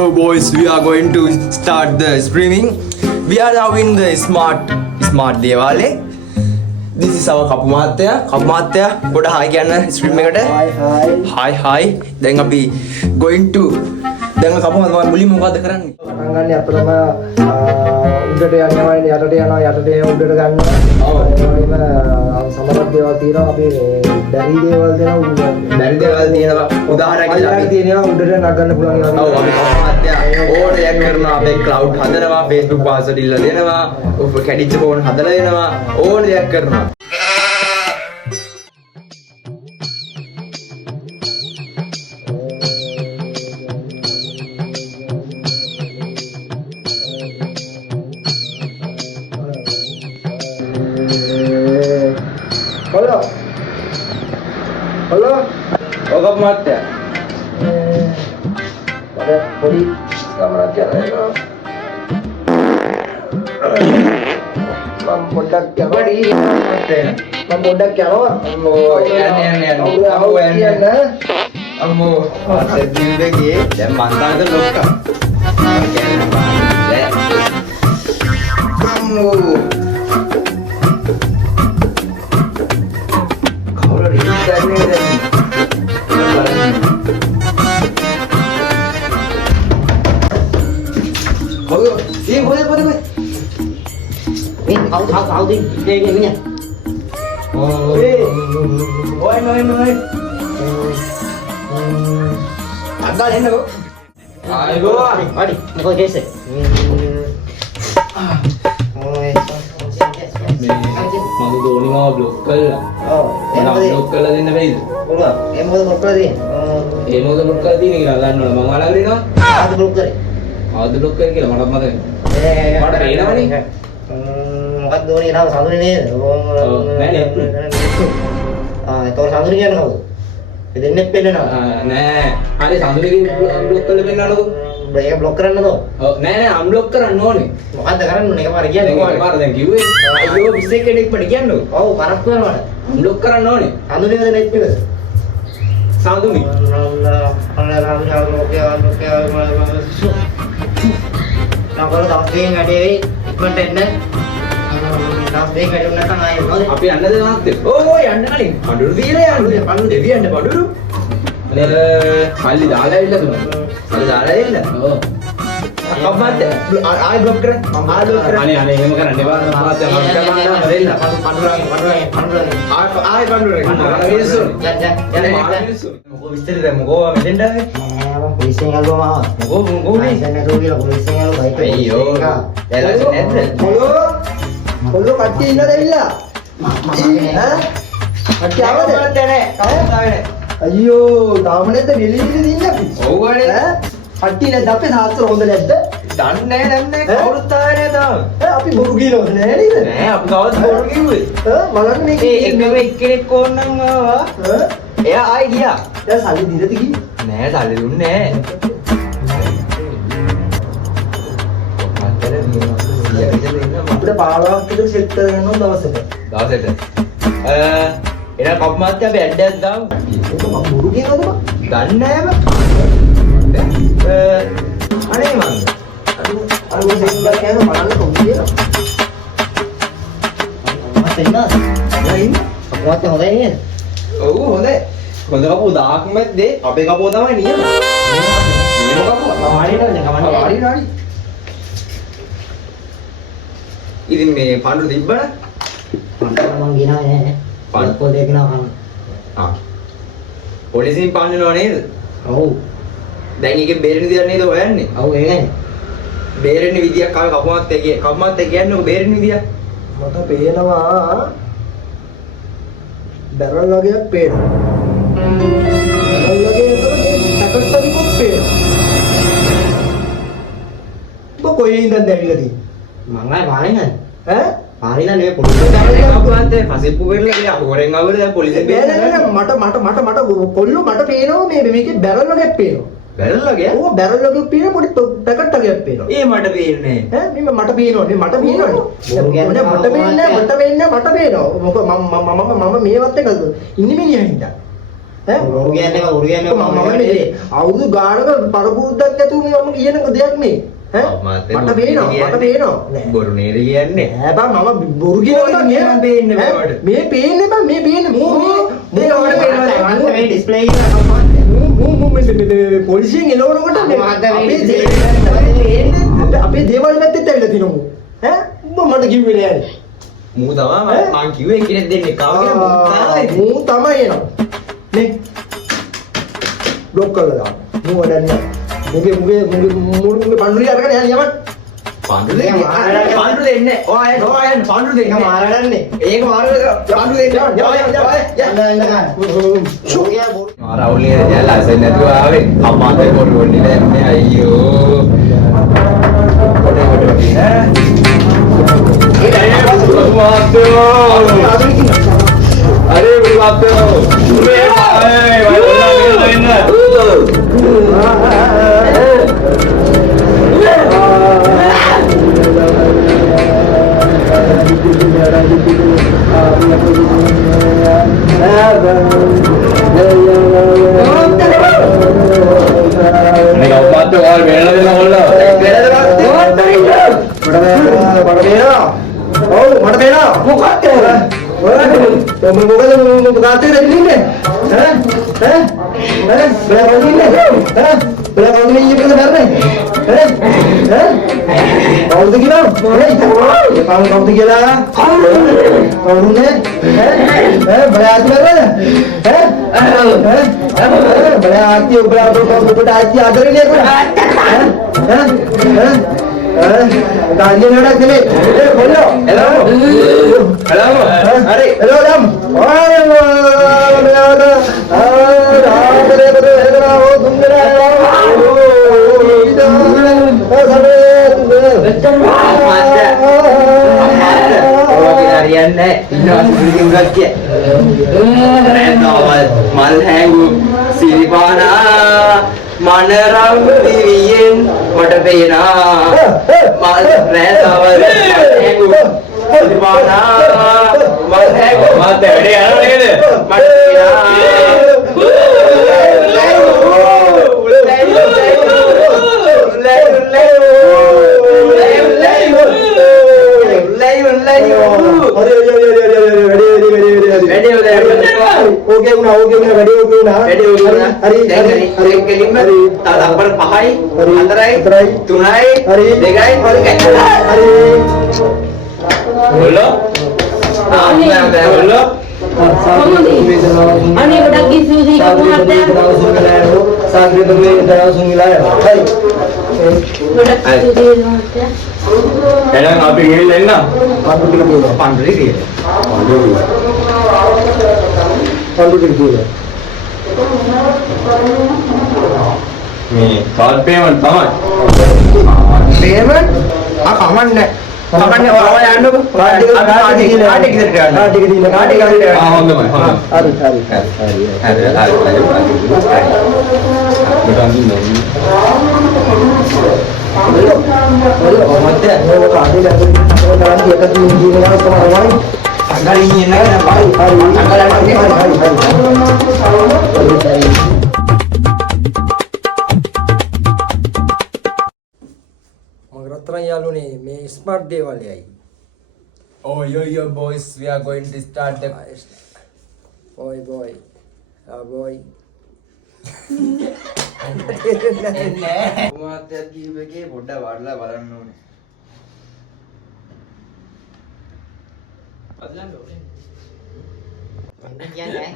Yo boys, we are going to start the streaming. We are now in the smart Devale. This is our Kapu Mahatya. Put a hi again stream eකට. Hi. Then අපි going to දැන් කපු මුලින්ම මොකද කරන්නේ? අංගන්නේ අපරම උඩට යනවා යටට යනවා යටට උඩට ගන්නවා. ඔව්. සමහරක් දේවල් තියෙනවා අපි බැරි දේවල් තියෙනවා උදාහරණයක් අපි තියෙනවා උඩට නගන්න පුළුවන් ඒවා. ඔව් අපි කපු මාත්‍යා ඕඩර් එකක් කරනවා අපේ cloud හදනවා Facebook password ඉල්ල දෙනවා කැඩිච්ච ෆෝන් හදලා දෙනවා ඕන දෙයක් කරනවා. Halo. Kap Mahatya. Pada poli selamat jalan. Mam produk Jawa di. Mam produk Jawa. Ammo sedih lagi dan mantan itu lokal. Ammo boleh. Ni, kau di ni. Oh. Oi. Ada ni tu. Ayo. Mari, kau gesek. මම දෝනිම block කළා. ඔව්. එහෙනම් block කළා දෙන්න බැයිද? පුළුවන්. ඒ මොකද block කරලා තියෙන්නේ? ඒ මොකද බ්ලොක් කරලා තියෙන්නේ කියලා ගන්න ඕන. මම අලග දෙනවා. ආද බ්ලොක් කරේ. ආද බ්ලොක් කරේ කියලා මටත් මතකයි. මට පේනවනේ. මොකක්ද දෝනිය නම සඳුනේ නේද? නෑ නේ. ඒතකොට සඳුනේ කියන්නේ කවුද? ඒ දෙන්නෙක් පෙන්නනවා. නෑ. හරි සඳුනේ බ්ලොක් කරලා පෙන්නනකො. ඒක බ්ලොක් කරන්නද? ඔව් නෑ අන්බ්ලොක් කරන්න ඕනේ. මොකද්ද කරන්න ඕනේ? එකපාර කියන්නේ. එකපාර දැන් කිව්වේ. අයියෝ 20 කෙනෙක් මට කියන්න ඕනේ. ඔව් කරක් කරනවා. අන්බ්ලොක් කරන්න ඕනේ. සඳුනේ නේද නෙට් එක? සඳුනේ. නගර දවසෙන් වැඩේ ඉක්මනට එන්න. දවසෙන් වැඩේ නැත්නම් ආයෙ මොකද? අපි යන්නද මහත්තයෝ? ඕ යන්න කලින් පඳුරු දීලා යන්න. පඳුරු දෙවියන්ට පඳුරු. කල්ලි දාලා ඇවිල්ලා තුන. අර දාලා ඇවිල්ලා. ඔව්. කම්මත් ආයෙ බ්ලොක් කරා. ආයෙ බ්ලොක් කරා. අනේ එහෙම කරන්න එපා. මහත්තයා මම කරන්න දෙන්න. පඳුරාගේ. ආයෙ පඳුරේ. මිනිස්සු. මොකෝ විස්තර දැන් මොකෝ මෙතෙන්ට ආවේ? නෑ මම පොලිසියෙන් ගල්වම ආවා. මොකෝ නේ? දැන් නේද කියලා පොලිසියෙන් ගල්ව බයික් එක. අයියෝ. එලක්ෂ නැද්ද? කොල්ලෝ කට්ටිය ඉන්නද ඇවිල්ලා? ඈ? කට්ටිය ආවද? නෑ. අයියෝ තාම නැද්ද නිලිවිලි දින්නේ අපි? ඔව්වනේ. ඈ? කට්ටිය නැද්ද අපේ සාස්ත්‍ර හොඳ නැද්ද? දන්නේ නැහැ කවුරුත් ආවේ නෑ තාම. අපි බොරු කියනවද නෑ නේද? නෑ අපි කවුරුත් බොරු කිව්වේ. බලන්න මේක එකම එක්කෙනෙක් ඕනනම් ආවා. එයා ආයි ගියා. දැන් සල්ලි දීලාද කිව්වේ? නෑ සල්ලි දුන්නේ නෑ. අපිට 15ක් විතර සෙට් කරගන්න ඕන දවසට. එන කප් මාත්‍ය අපි ඇඩ්ඩයක් දාමු. ඒක මම බොරු කියනවද මම? දන්නේ නෑ අනේ මං අර ඔය සෙට් කරලා යන බලන්න කොහොමද කියලා. මම තේන්නාද? නෑ අපවත් හොඳයි නේද? ඔව් හොඳයි. හොඳ කපුව 1000ක් මැද්දේ අපේ කපුව තමයි නියම. නියම කපුව. වාඩි. ඉතින් මේ පඳුරු තිබ්බන? මම ගෙනාවේ නෑ. පොල් දෙක නාවම. පොලිසියෙන් පන්නනවා නේද? ඔව්. දැන් එකෙන් බේරෙන්න විදියක් නේද හොයන්නේ? ඔව් ඒකයි. බේරෙන්න විදියක් ආව කපුවත් කියන්නේ ඔක බේරෙන්න විදියක්. මට පේනවා බැරල් වගේක් පේනවා. බැරල් වගේ පැකට් එකක් පේනවා. ඔබ කොහේ ඉඳන්ද ඇවිල්ලා තියෙන්නේ? මං ආයේ පාරිනද? ඈ? පාරිනද නෙවෙයි පොලිසිය දාලා කපුවත් පසිප්පු වෙරලා ගියා. හොරෙන් ආවද දැන් පොලිසිය නෑ මට කොල්ලෝ මට පේනවා මේකේ බැරල් වගේක් පේනවා. බැරල් වගේ? ඔව් බැරල් වගේ පේන පොඩි පැකට් එකක් පේනවා. ඒ මට පේන්නේ ඈ මේ මට පේනවනේ මට පේනවා. මොකද මම මේවත් එක ඉන්නේ මිනිහා හින්දා. බොරු කියන්නේ මම නෙමෙයි. අවුරුදු ගානක පරපුරුද්දක් නැතුව මේ මම කියන දෙයක් නේ. මට පේනවා. බොරු නේද කියන්නේ? ඈ බං මම බොරු කියනවා මේ පේන්නේ බං මේ පේන්නේ මේ ඩිස්ප්ලේ එක පොලිසියෙන් එනවනකොට අපේ දේවල් පැත්තෙත් ඇවිල්ලා තිනමු. ඈ උඹ මට කිව්වේ නෑ. මූ තමයි මං කිව්වේ කෙනෙක් දෙන්නේ කවගෙන මූ තමයි එනවා. නේ බ්ලොක් කරලා දාන්න. මූ වඩන්නේ. මුගේ පඳුරිය අරගෙන යන්න යමන්. පඳුරු දෙන්නේ. ඔය පඳුරු දෙන්නේ. මාරගන්නේ. ඒක මාරලා පඳුරු දෙන්න. රවුලේ දැන් ලයිසන් නැතුව ආවේ. අම්මාට බොරු වෙන්නේ නැහැ අයියෝ. කොටේ ඈ. अरे बात और बेड़ा देना बोल रहा මට පේනවා මොකක්ද මොකද මොකක්ද දෙන්නේ ඈ බල වදින්නේ ඉන්නේ කරන්නේ කවුද කියලා කවුද කියලා කවුරුනේ බල ආති කරවද බල ආති ඔබට ආති ආදරේ गाड़ियां लड़ा चले बोलो हेलो हेलो अरे हेलो राम මල් හැංගු සිරිපානා මනරම් දිවියෙන් මට පේනා මල් රැසවර හැංගු සිරිපානා මල් හැංගු මත වැඩේ යනවා නේද මට ओके उना रेडी उना हरी කෙලින්ම තලපර 5යි 4යි 3යි 2යි හරි बोलो बोलो අනේ ගොඩක් කිසිදු මහත්තයා सागरी तुम्हें दराव सुनिलाय हाय ගොඩක් කිසිදු මහත්තයා එහෙනම් අපි ගිහින් එන්න पांडुरी කියලා පන්දරේ पांडुरी කියලා මේ කාඩ් පේමන්ට් තමයි पेमेंट කමන්නේ කමන්නේ ඔය යන්නකො කාඩ් එක දීලා කාඩ් එක ආ හොඳයි හරි රත්තරන් යාළුවනේ මේ smart දේවාලයයි. Oh yo boys, we are going to start the boy boy මාත්‍යක් කීපකේ පොඩ්ඩක් වඩලා බලන්න ඕනේ. කියන්නේ